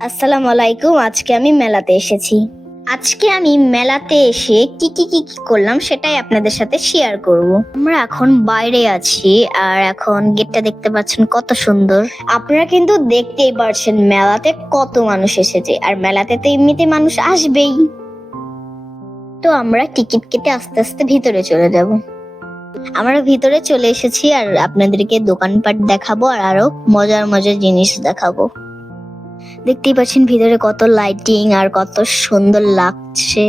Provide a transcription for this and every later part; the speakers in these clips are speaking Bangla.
আসসালামু আলাইকুম, আজকে আমি মেলাতে এসেছি। আজকে আমি মেলাতে এসে কি কি কি কি করলাম সেটাই আপনাদের সাথে শেয়ার করব। আমরা এখন বাইরে আছি আর এখন গেটটা দেখতে পাচ্ছেন কত সুন্দর। আপনারা কিন্তু দেখতেই পারছেন মেলাতে কত মানুষ এসেছে আর মেলাতে তো এমনিতে মানুষ আসবেই। তো আমরা টিকিট কেটে আস্তে আস্তে ভিতরে চলে যাব। আমরা ভিতরে চলে এসেছি আর আপনাদেরকে দোকানপাট দেখাবো আর আরও মজার মজার জিনিস দেখাবো। দেখতেই পাচ্ছেন ভিতরে কত লাইটিং আর কত সুন্দর লাগছে।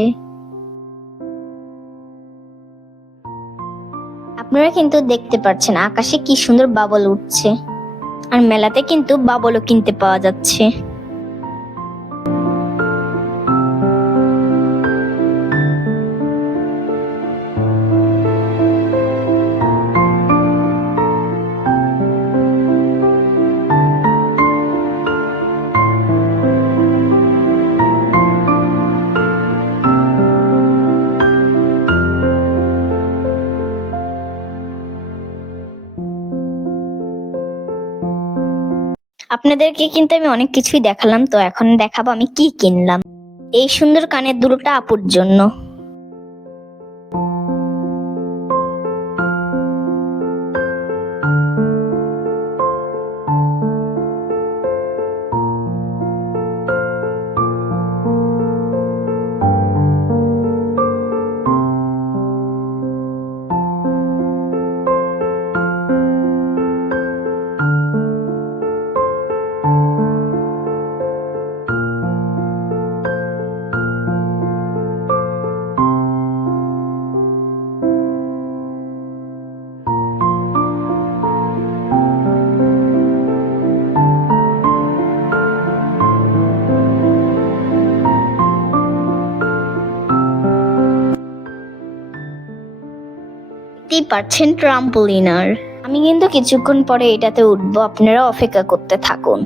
আপনারা কিন্তু দেখতে পাচ্ছেন আকাশে কি সুন্দর বাবল উঠছে। আর মেলাতে কিন্তু বাবলও কিনতে পাওয়া যাচ্ছে। আপনাদেরকে কিন্তু আমি অনেক কিছুই দেখালাম, তো এখন দেখাবো আমি কি কিনলাম। এই সুন্দর কানের দুলটা আপুর জন্য। দেখতেই পাচ্ছেন ট্রাম্পোলিনার আমি কিন্তু কিছুক্ষণ পরে এটাতে উঠবো, আপনারা অপেক্ষা করতে থাকুন।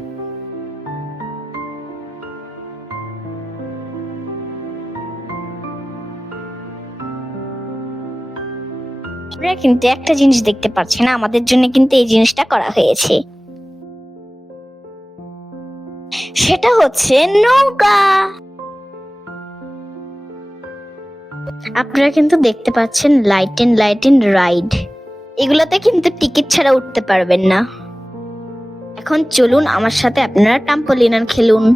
আপনারা কিন্তু একটা জিনিস দেখতে পাচ্ছেন, আমাদের জন্য কিন্তু এই জিনিসটা করা হয়েছে। সেটা হচ্ছে নৌকা! আপনারা কিন্তু দেখতে পাচ্ছেন light and light and ride এগুলোতে কিন্তু টিকিট ছাড়া উঠতে পারবেন না। এখন চলুন, আমার সাথে আপনারা টাম্পলিনার খেলুন।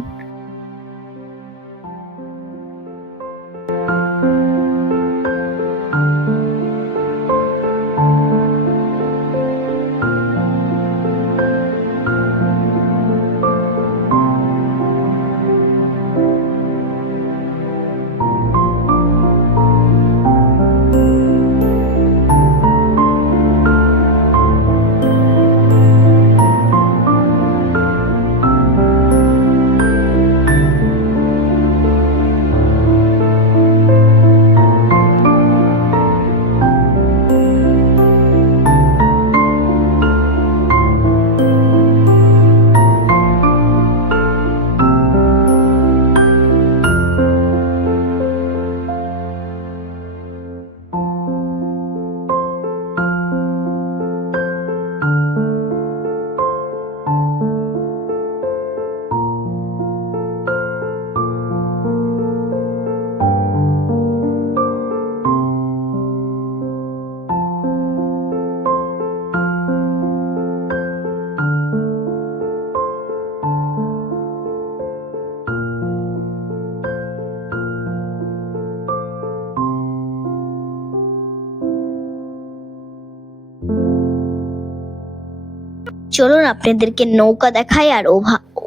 চলুন আপনাদেরকে নৌকা দেখাই আর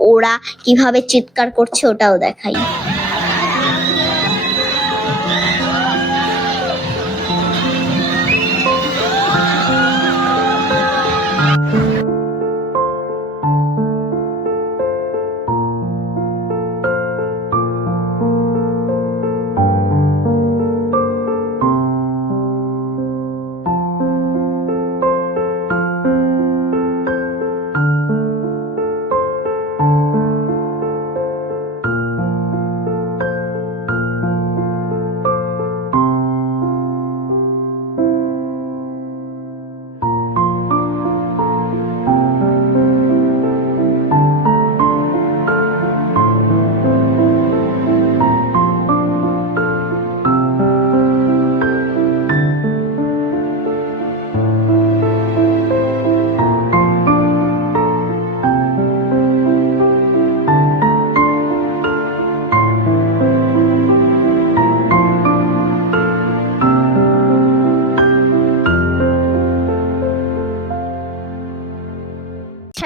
ওরা কীভাবে চিৎকার করছে ওটাও দেখাই।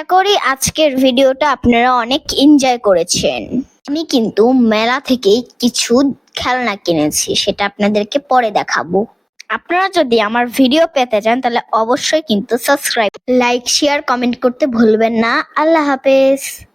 করি আজকের ভিডিওটা আপনারা অনেক এনজয় করেছেন। আমি কিন্তু মেলা থেকে কিছু খেলনা কিনেছি, সেটা আপনাদেরকে পরে দেখাবো। আপনারা যদি আমার ভিডিও পেতে চান, তাহলে অবশ্যই কিন্তু সাবস্ক্রাইব লাইক শেয়ার কমেন্ট করতে ভুলবেন না। আল্লাহ হাফেজ।